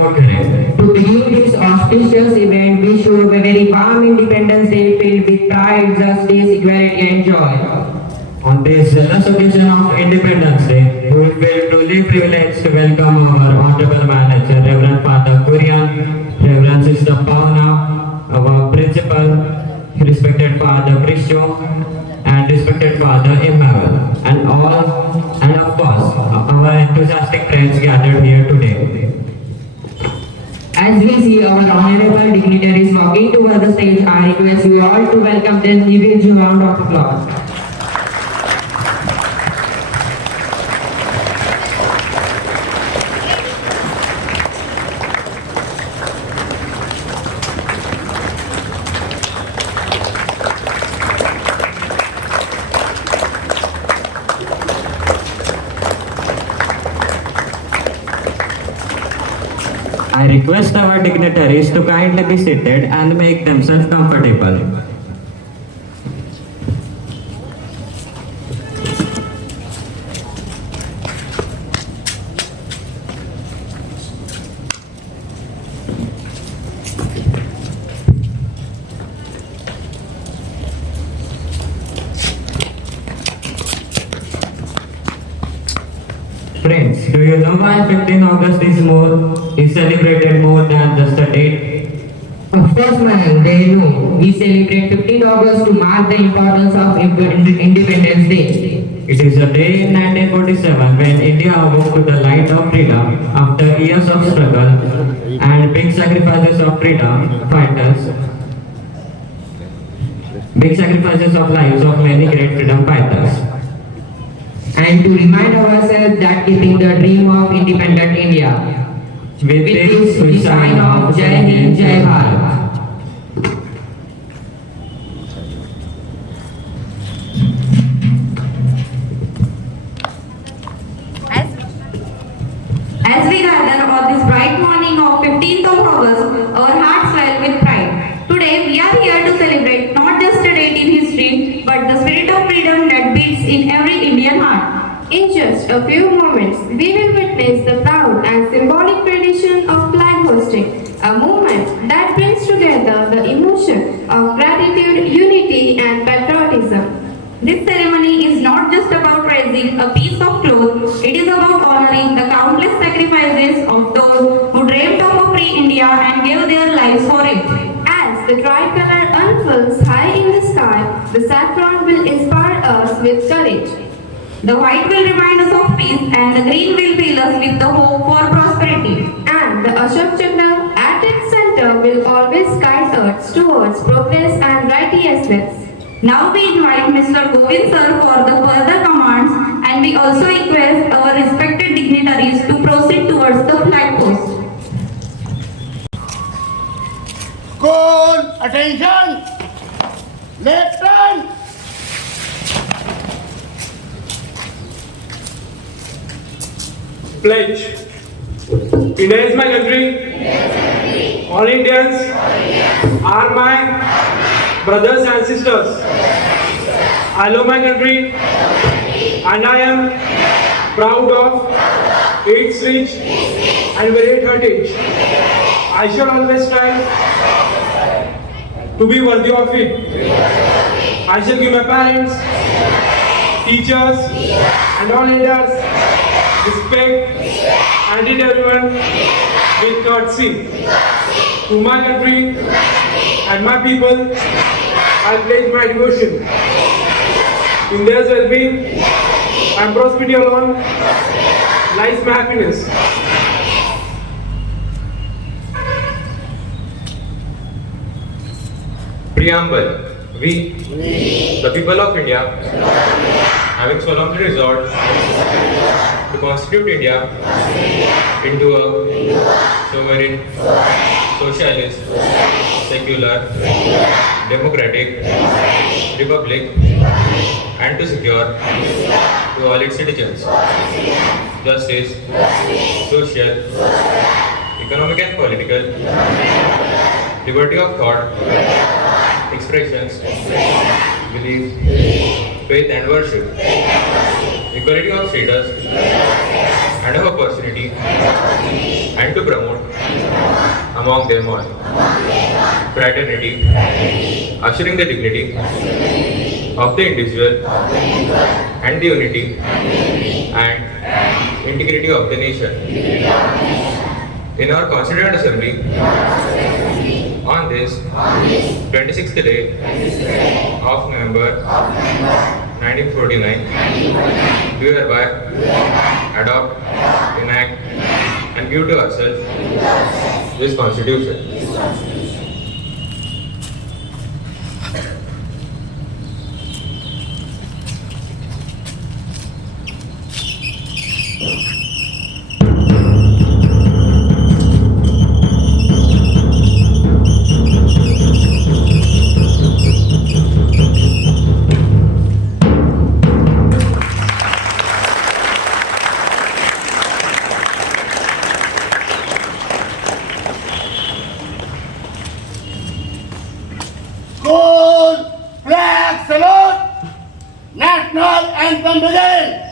Report करें। To begin this auspicious event, we show a very warm Independence Day filled with pride, justice, equality, and joy. On this zealous occasion of Independence Day, we feel truly privileged to welcome our Honorable Manager, Reverend Father Kurian, Reverend Sister Pauna, our Principal, respected Father Christo, and respected Father Emmanuel, and of course, our enthusiastic friends gathered here today. As we see our honorable dignitaries walking toward the stage, I request you all to welcome them with a round of applause. I request our dignitaries to kindly be seated and make themselves comfortable. Friends, do you know why 15 August is celebrated more than just a date? Of course, man, they know. We celebrate 15 August to mark the importance of Independence Day. It is a day in 1947 when India awoke to the light of freedom after years of struggle and big sacrifices of freedom fighters, big sacrifices of lives of many great freedom fighters. And to remind ourselves that keeping the dream of independent India. With this, we sign off. Jai Hind, Jai Bharat. As we gather on this bright morning of 15th of August, our hearts swell with pride. Today, we are here to celebrate not just a date in history, but the spirit of freedom that beats in every Indian heart. In just a few moments, we will witness the proud and symbolic tradition of flag hosting, a movement that brings together the emotion of gratitude, unity, and patriotism. This ceremony is not just about raising a piece of cloth, it is about honoring the countless sacrifices of those who dreamed of a free India and gave their lives for it. As the tricolor unfurls high in the sky, the saffron will inspire us with courage. The white will remind us of peace and the green will fill us with the hope for prosperity. And the Ashok Chakra at its center will always guide us towards progress and righteousness. Now we invite Mr. Govind sir for the further commands and we also request our respected dignitaries to proceed towards the flag post. Call attention! Left turn! Pledge. India is my country. All Indians are my brothers and sisters. I love my country and I am proud of its rich and varied heritage. I shall always strive to be worthy of it. I shall give my parents, teachers and all Indians respect and treat everyone with courtesy. To my country and my people, I pledge my devotion. In their well-being and prosperity alone lies my happiness. Preamble. We, the people of India, having solemnly resolved to constitute India into a sovereign, socialist, secular, democratic republic, and to secure to all its citizens justice, social, economic and political, liberty of thought, expressions, beliefs, faith and worship, equality of status and of opportunity, and to to promote among them all fraternity, ushering the dignity of the individual and the unity and integrity of the nation. In our Constituent Assembly, on this 26th day of November 1949, we hereby adopt, enact, and give to ourselves this Constitution. School flag salute. National anthem begin.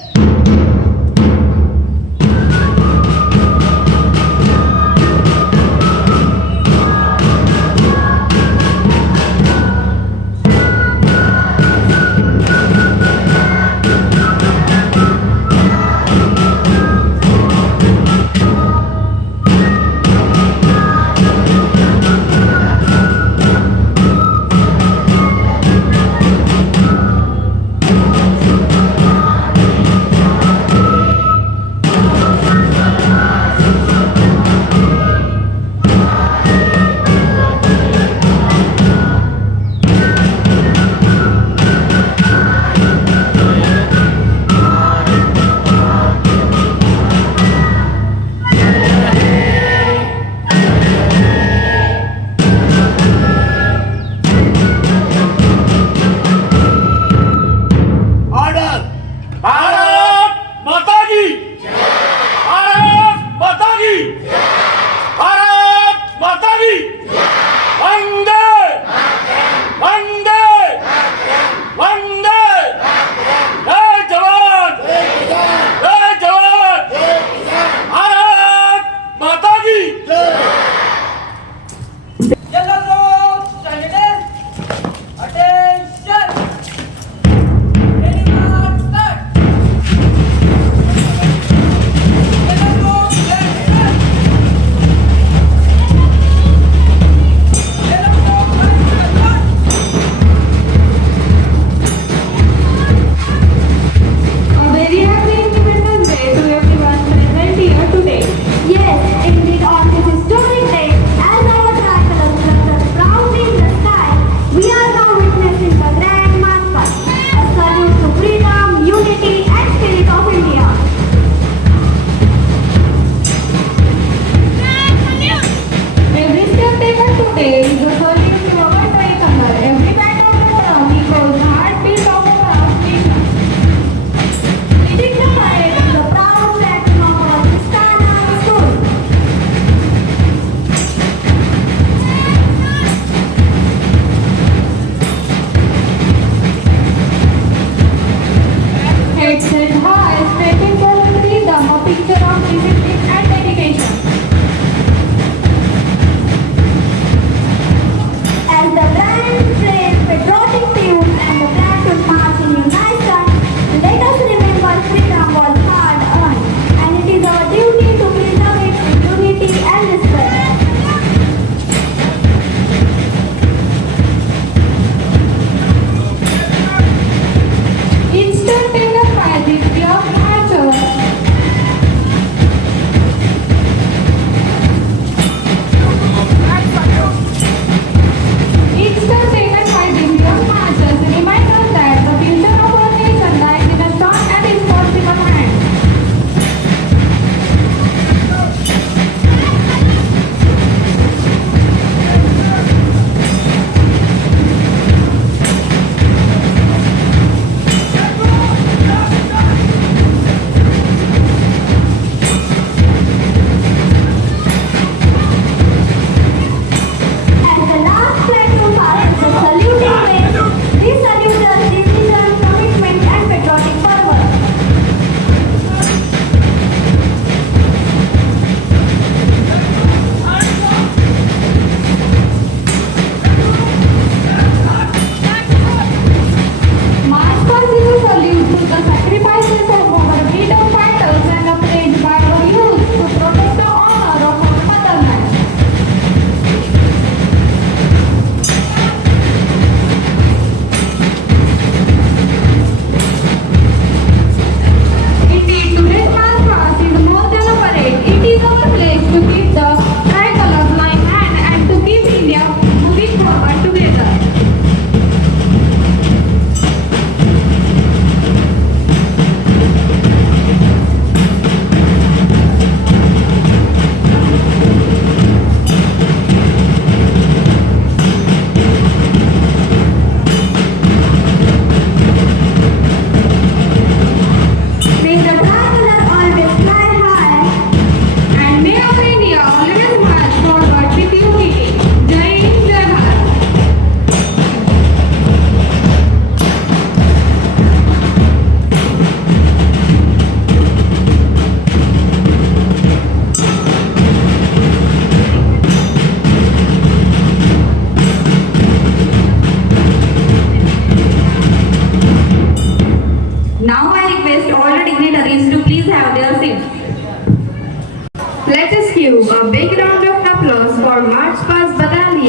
Yes, indeed, on this historic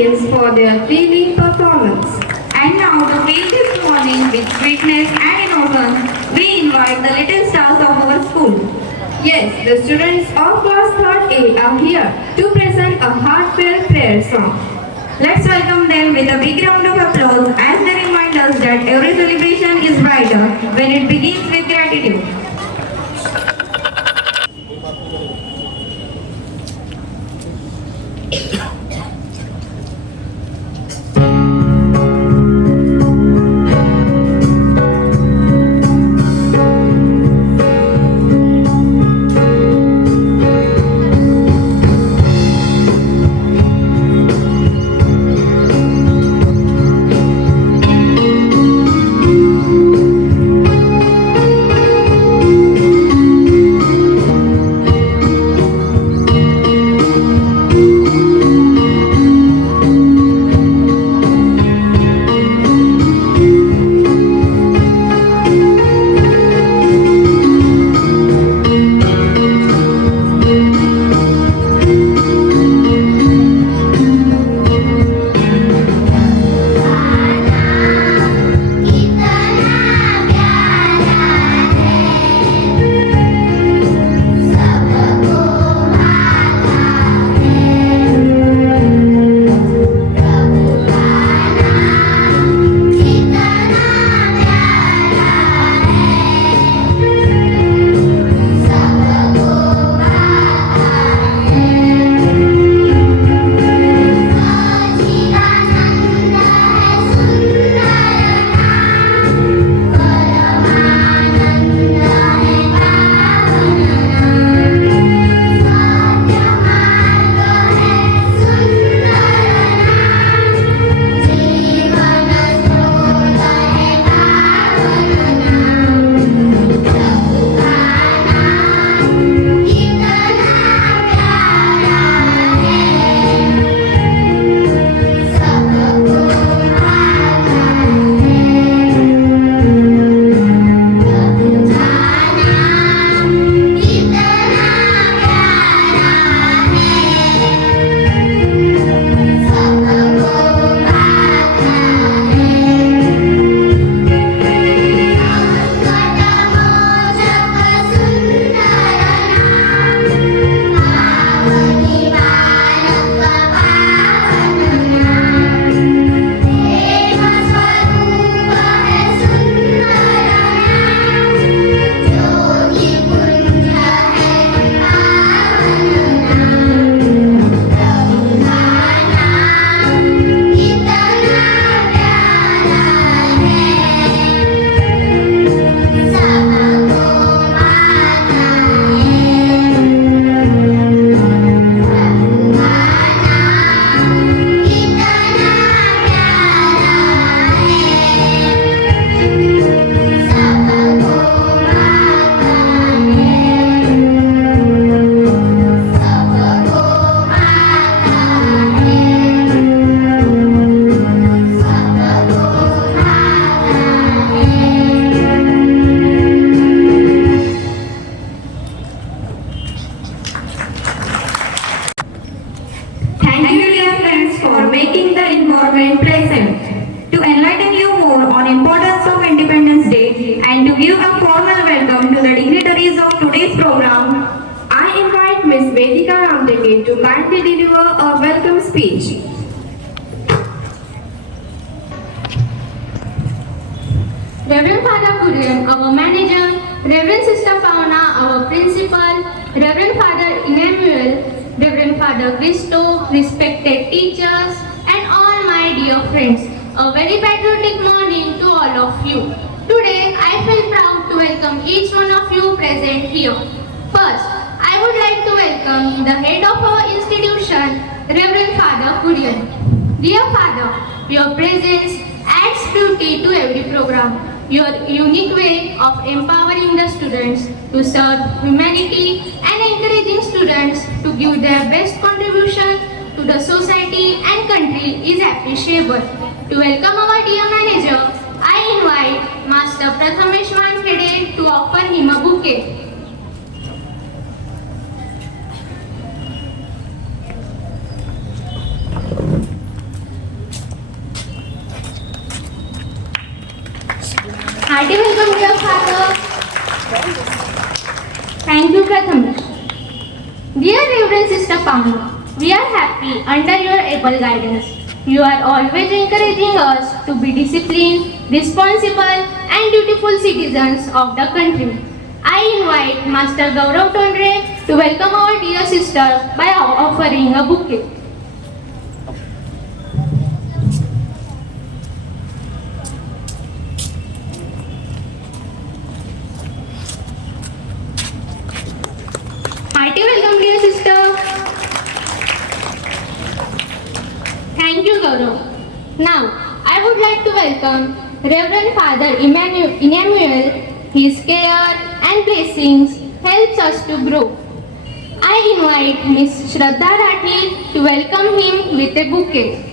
students for their thrilling performance. And now to fill this morning with sweetness and innocence, we invite the little stars of our school. Yes, the students of class 3rd A are here to present a heartfelt prayer song. Let's welcome them with a big round of applause as they remind us that every celebration is brighter when it begins with gratitude. Thank you, dear friends, for making the environment pleasant. To enlighten you more on importance of Independence Day and to give a formal welcome to the dignitaries of today's program, I invite Ms. Vedika Ramdeke to kindly deliver a welcome speech. Reverend Father Kurian, our manager, Reverend Sister Pauna, our principal, Reverend Father Emmanuel, Reverend Father Christo, respected teachers, and all my dear friends, a very patriotic morning to all of you. Today, I feel proud to welcome each one of you present here. First, I would like to welcome the head of our institution, Reverend Father Kurian. Dear Father, your presence adds beauty to every program. Your unique way of empowering the students to serve humanity and encouraging students to give their best contribution to the society and country is appreciable. To welcome our dear manager, I invite Master Prathamesh Wankhede to offer him a bouquet. Hearty welcome, dear Father. Thank you, Prathamesh. Dear Reverend Sister Pamela, we are happy under your able guidance. You are always encouraging us to be disciplined, responsible, and dutiful citizens of the country. I invite Master Gaurav Tondre to welcome our dear sister by offering a bouquet. Hearty welcome, dear sister. Thank you, Gaurav. Now, I would like to welcome Reverend Father Emmanuel. His care and blessings helps us to grow. I invite Miss Shraddha Rathi to welcome him with a bouquet.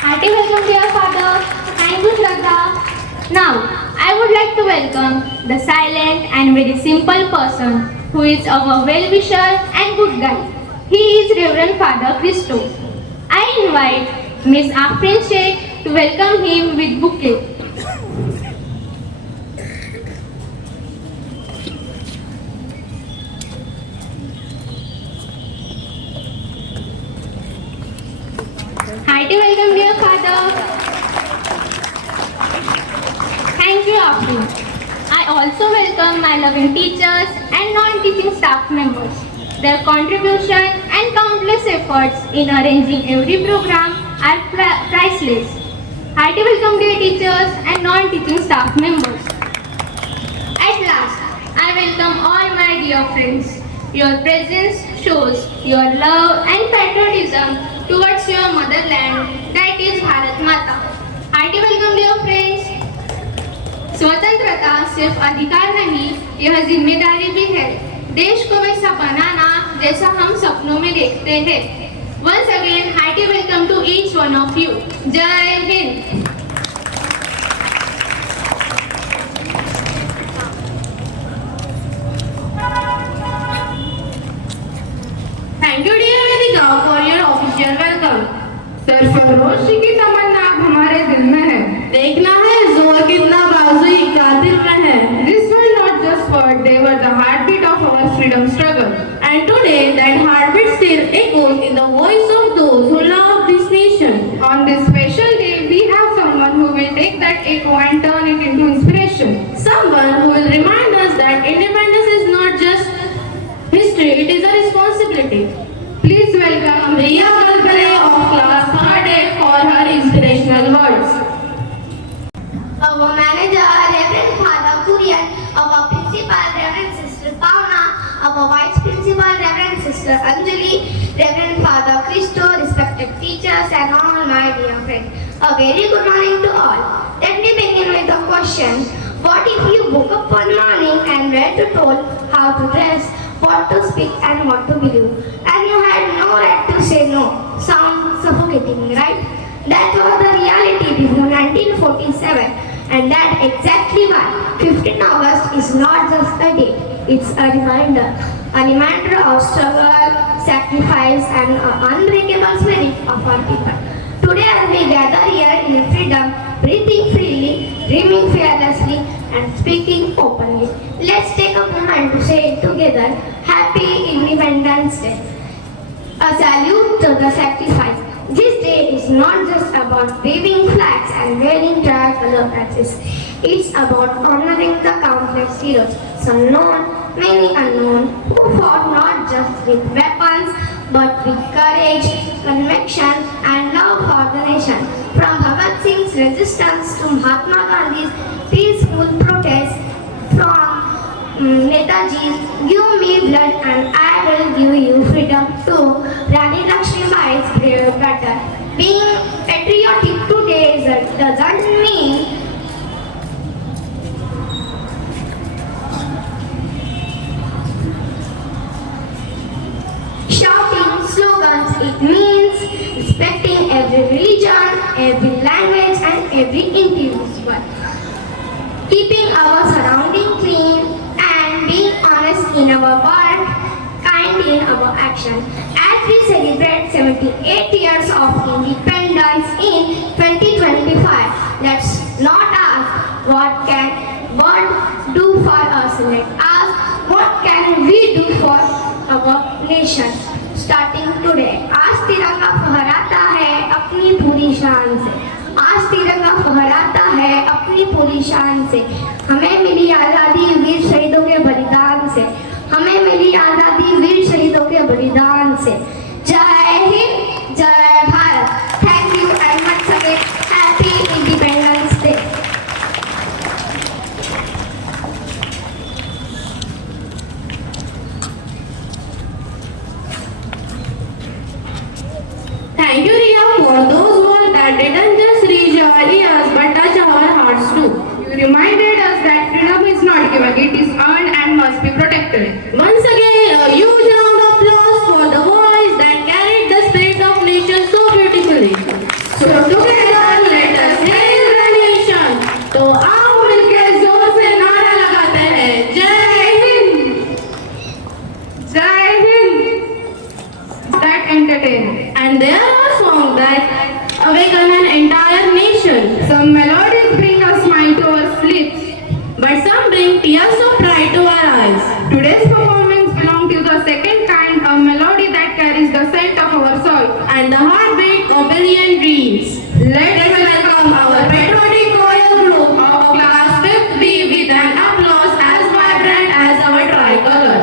Hearty welcome, dear Father. Thank you, Shraddha. Now, I would like to welcome the silent and very simple person who is our well-wisher and good guide. He is Reverend Father Christo. I invite Miss Afrin Sheikh to welcome him with bouquet. Hearty welcome, dear Father. Thank you, Afrin. I also welcome my loving teachers and non-teaching staff members. Their contribution and countless efforts in arranging every program are priceless. Hearty welcome, dear teachers and non-teaching staff members. At last, I welcome all my dear friends. Your presence shows your love and patriotism towards your motherland, that is Bharat Mata. Hearty welcome, dear friends. स्वतंत्रता सिर्फ अधिकार नहीं, यह जिम्मेदारी भी है. देश को वैसा बनाना जैसा हम सपनों में देखते हैं. Once again, hearty welcome to each one of you. जय Hind. Thank you, dear Vedika, for your official welcome. सरफरोशी की तमन्ना अब हमारे दिल में है. देखना है जोर कितना बाजुई कातिल में है. This was not just words, they were the heartbeat of our freedom struggle. And today, that heartbeat still echoes in the voice of those who love this nation. On this special day, we have someone who will take that echo and turn it into inspiration. Someone who will remind us that independence is not just history, it is a responsibility. Please welcome Riya Kalpale of class 3rd A for her inspirational words. Our manager, Reverend Father Kurian, our principal, Reverend Sister Pauna, our vice principal, Reverend Sister Anjali, Reverend Father Christo, respected teachers and all my dear friends. A very good morning to all. Let me begin with a question. What if you woke up one morning and were to told how to dress, what to speak and what to believe, and you had no right to say no? Sounds suffocating, right? That was the reality before 1947, and that exactly why 15 August is not just a date, it's a reminder of struggle, sacrifice and an unbreakable spirit of our people. Today as we gather here in freedom, breathing freely, dreaming fearlessly and speaking openly, let's take a moment to say it together, Happy Independence Day. A salute to the sacrifice. This day is not just about waving flags and wearing tricolor patches. It's about honoring the countless heroes, some known, many unknown, who fought not just with weapons but with courage, conviction and love for the nation. From Bhagat Singh's resistance to Mahatma Gandhi's peaceful protest, from Netaji's "Give me blood and I will give you freedom" to Rani Lakshmibai's brave battle. Being patriotic today doesn't mean shouting slogans. It means respecting every religion, every language and every individual. Keeping our surrounding clean and being honest in our work, kind in our action. As we celebrate 78 years of independence in 2025, let's not ask what can world do for us. Let us ask what can we do for our nation. Starting today, आज तिरंगा फहराता है अपनी पूरी शान से. आज तिरंगा फहराता है अपनी पूरी शान से. हमें मिली आज़ादी वीर शहीदों के बलिदान से. हमें मिली आज़ादी वीर शहीदों के बलिदान से. जय हिंद, जय Bharat. Thank you and once again happy independence day. Thank you, Riya, for those words that didn't just reach our ears but touch our hearts too. You reminded us that freedom is not given, it is earned and must be protected. Once again, a huge round of applause for the voice that carried the spirit of nation so beautifully. So together, let us hail the nation. तो आओ मिलकर जोर से नारा लगाते हैं, जय हिंद, जय Hind. That entertain. And there are songs that awaken an entire nation. Some melodies bring a smile to our lips, but some bring tears of pride to our eyes. Today's performance belongs to the second kind, a melody that carries the scent of our soul and the heartbeat of billion dreams. Let's welcome our patriotic choir group of class 5th B with an applause as vibrant as our tricolor.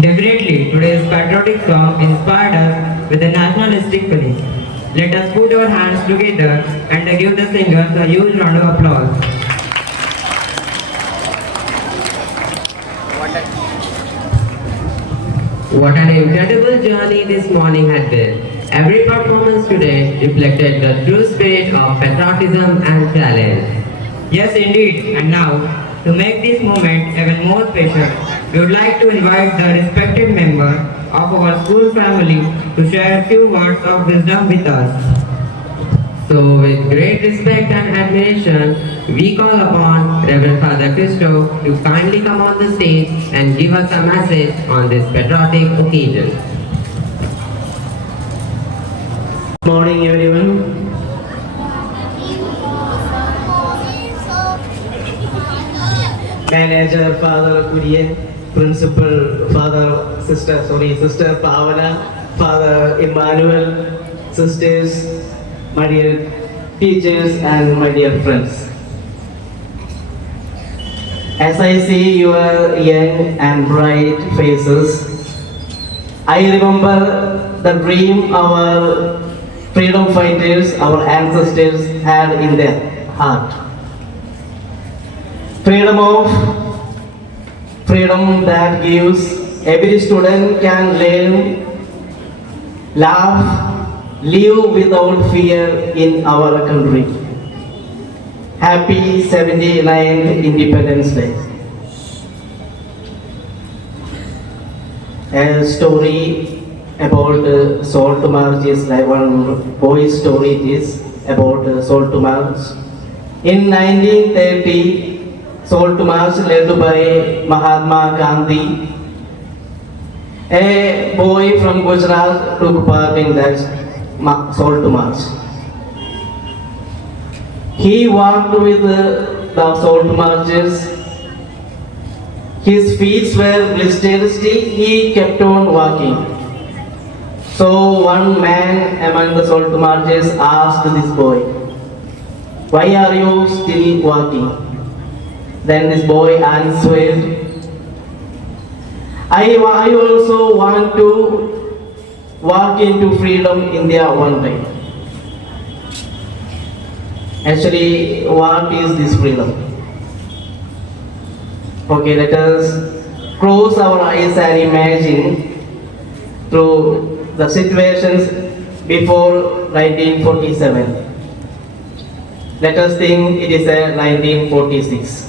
Definitely, today's patriotic song inspired us with a nationalistic feeling. Let us put our hands together and give the singers a huge round of applause. What an incredible journey this morning had been. Every performance today reflected the true spirit of patriotism and challenge. Yes, indeed. And now, to make this moment even more special, we would like to invite the respected member of our school family to share a few words of wisdom with us. So, with great respect and admiration, we call upon Reverend Father Christo to kindly come on the stage and give us a message on this patriotic occasion. Good morning, everyone. Manager Father Kurian, Principal Sister Pavana, Father Emmanuel, sisters, my dear teachers and my dear friends. As I see your young and bright faces, I remember the dream our freedom fighters, our ancestors had in their heart. Freedom that gives every student can learn, laugh, live without fear in our country. Happy 79th Independence Day. A story about Salt March is like one boy's story. It is about Salt March. In 1930, Salt March led by Mahatma Gandhi. A boy from Gujarat took part in that Salt March. He walked with the Salt Marchers. His feet were blistered, still he kept on walking. So one man among the Salt Marchers asked this boy, "Why are you still walking?" Then this boy answered, I also want to walk into freedom India one day. Actually, what is this freedom? Okay, let us close our eyes and imagine through the situations before 1947. Let us think it is a 1946.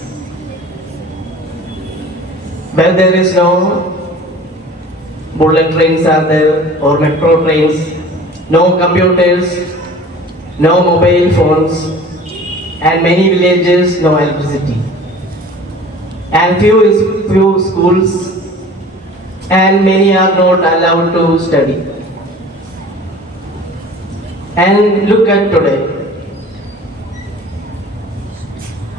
Where there is no bullet trains are there or metro trains, no computers, no mobile phones, and many villages no electricity, and few schools, and many are not allowed to study. And look at today.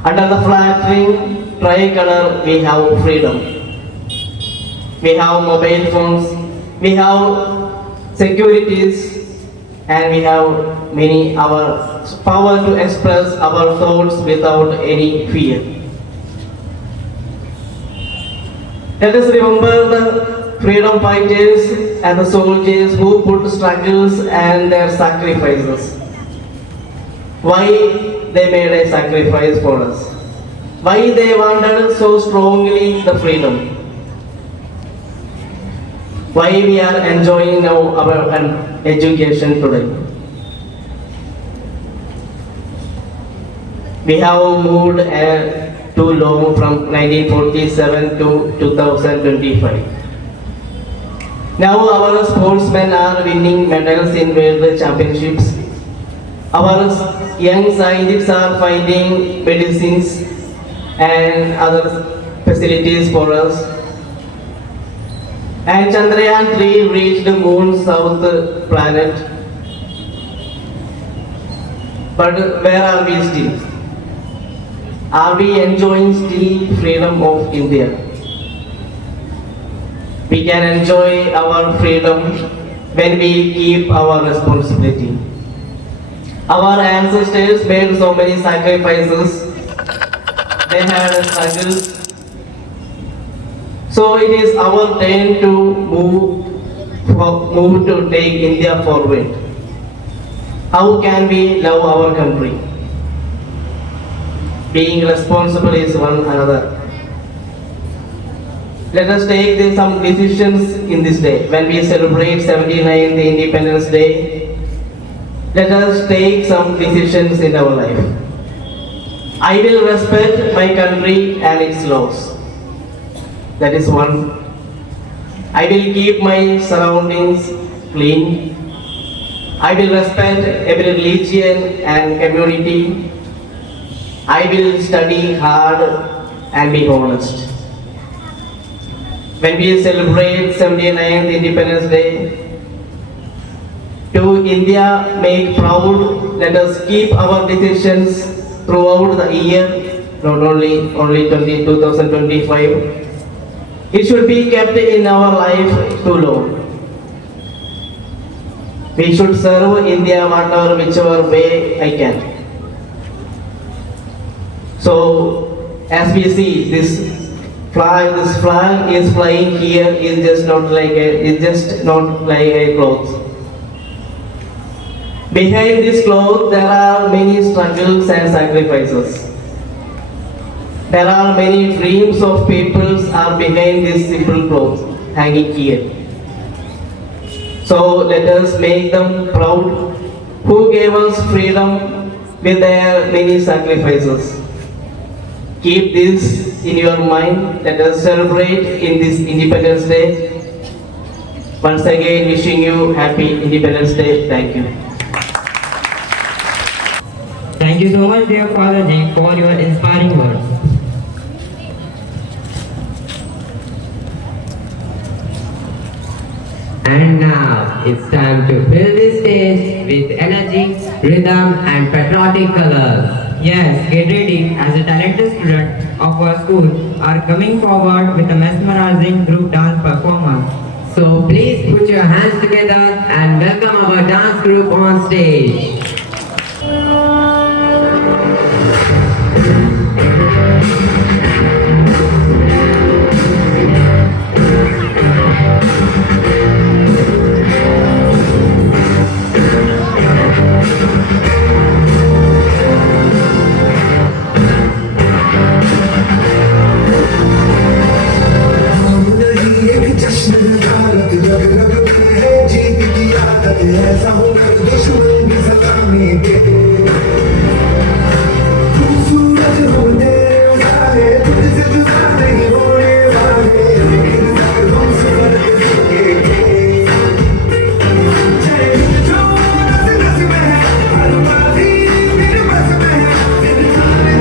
Under the flattering tricolor, we have freedom. We have mobile phones, we have securities, and we have our power to express our thoughts without any fear. Let us remember the freedom fighters and the soldiers who put struggles and their sacrifices. Why they made a sacrifice for us? Why they wanted so strongly the freedom? Why we are enjoying now our education today? We have moved too long from 1947 to 2025. Now our sportsmen are winning medals in world championships. Our young scientists are finding medicines and other facilities for us. And Chandrayaan 3 reached the moon south planet. But where are we still? Are we enjoying still freedom of India? We can enjoy our freedom when we keep our responsibility. Our ancestors made so many sacrifices. They had struggles. So it is our turn to move to take India forward. How can we love our country? Being responsible is one another. Let us take some decisions in this day. When we celebrate 79th Independence Day, let us take some decisions in our life. I will respect my country and its laws. That is one. I will keep my surroundings clean. I will respect every religion and community. I will study hard and be honest. When we celebrate 79th Independence Day, to India make proud, let us keep our decisions throughout the year, not only 2025. It should be kept in our life too long. We should serve India whichever way I can. So, as we see, this flag is flying here is just not like a cloth. Behind this cloth, there are many struggles and sacrifices. There are many dreams of peoples are behind this simple cloth hanging here. So let us make them proud who gave us freedom with their many sacrifices. Keep this in your mind. Let us celebrate in this Independence Day. Once again, wishing you happy Independence Day. Thank you. Thank you so much, dear Father Ji, for your inspiring words. And now it's time to fill this stage with energy, rhythm, and patriotic colors. Yes, get ready as a talented student of our school are coming forward with a mesmerizing group dance performance. So please put your hands together and welcome our dance group on stage. ऐसा हुनर दुश्मन भी सलामी दे खूबसूरत होने वाले तुझसे जुदा नहीं होने वाले लेकिन अगर हमसे फर्क सकेंगे जय जो नस नस में है हर बाजी मेरे बस में है इंसान के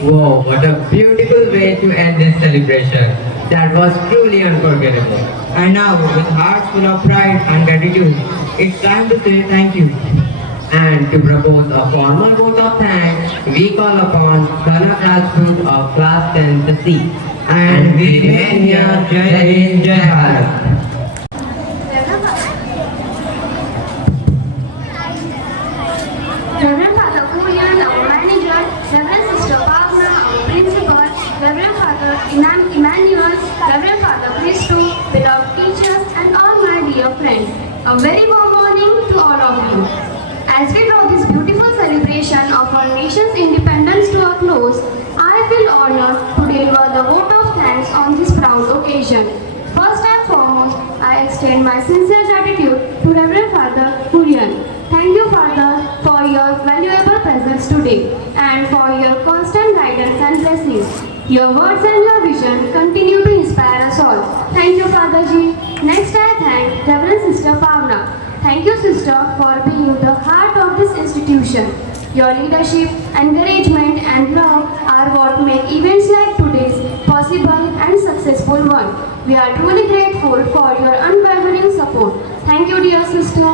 Wow, what a beautiful way to end this celebration. That was truly unforgettable. And now, with hearts full of pride and gratitude, it's time to say thank you. And to propose a formal vote of thanks, we call upon Kanak Rajput of Class 10th C. And we remain here, Jai Hind, Jai Bharat. Reverend Father Kurian, our manager, Reverend Sister Pavna, our principal, Reverend Father Inam Reverend Father Christo, beloved teachers, and all my dear friends. A very warm morning to all of you. As we draw this beautiful celebration of our nation's independence to a close, I feel honored to deliver the vote of thanks on this proud occasion. First and foremost, I extend my sincere gratitude to Reverend Father Kurian. Thank you, Father, for your valuable presence today and for your constant guidance and blessings. Your words and your vision continue to inspire us all. Thank you, Father Ji. Next, I thank Reverend Sister Pavna. Thank you, Sister, for being the heart of this institution. Your leadership, encouragement, and love are what make events like today's possible and successful one. We are truly grateful for your unwavering support. Thank you, dear sister.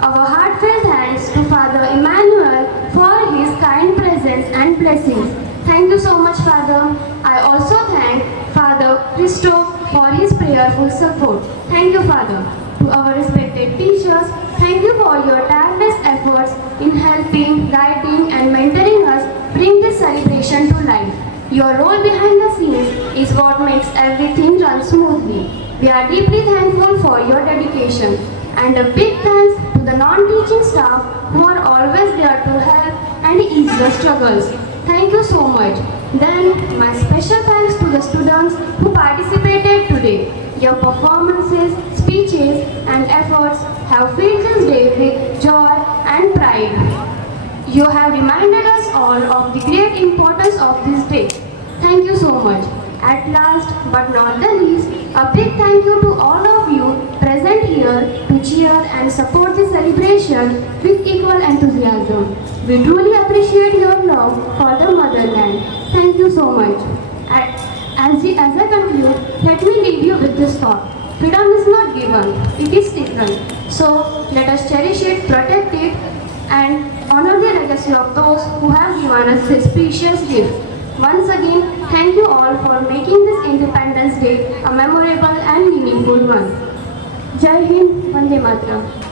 Our heartfelt thanks to Father Emmanuel for his kind presence and blessings. Thank you so much, Father. I also thank Father Christo for his prayerful support. Thank you, Father. To our respected teachers, thank you for your tireless efforts in helping, guiding, and mentoring us bring this celebration to life. Your role behind the scenes is what makes everything run smoothly. We are deeply thankful for your dedication. And a big thanks to the non-teaching staff who are always there to help and ease the struggles. Thank you so much. Then, my special thanks to the students who participated today. Your performances, speeches, and efforts have filled this day with joy and pride. You have reminded us all of the great importance of this day. Thank you so much. At last, but not the least, a big thank you to all of you present here to cheer and support the celebration with equal enthusiasm. We truly appreciate your love for the motherland. Thank you so much. As I conclude, let me leave you with this thought. Freedom is not given, it is taken. So let us cherish it, protect it, and honor the legacy of those who have given us this precious gift. Once again, thank you all for making this Independence Day a memorable and meaningful one. Jai Hind, Vande Mataram.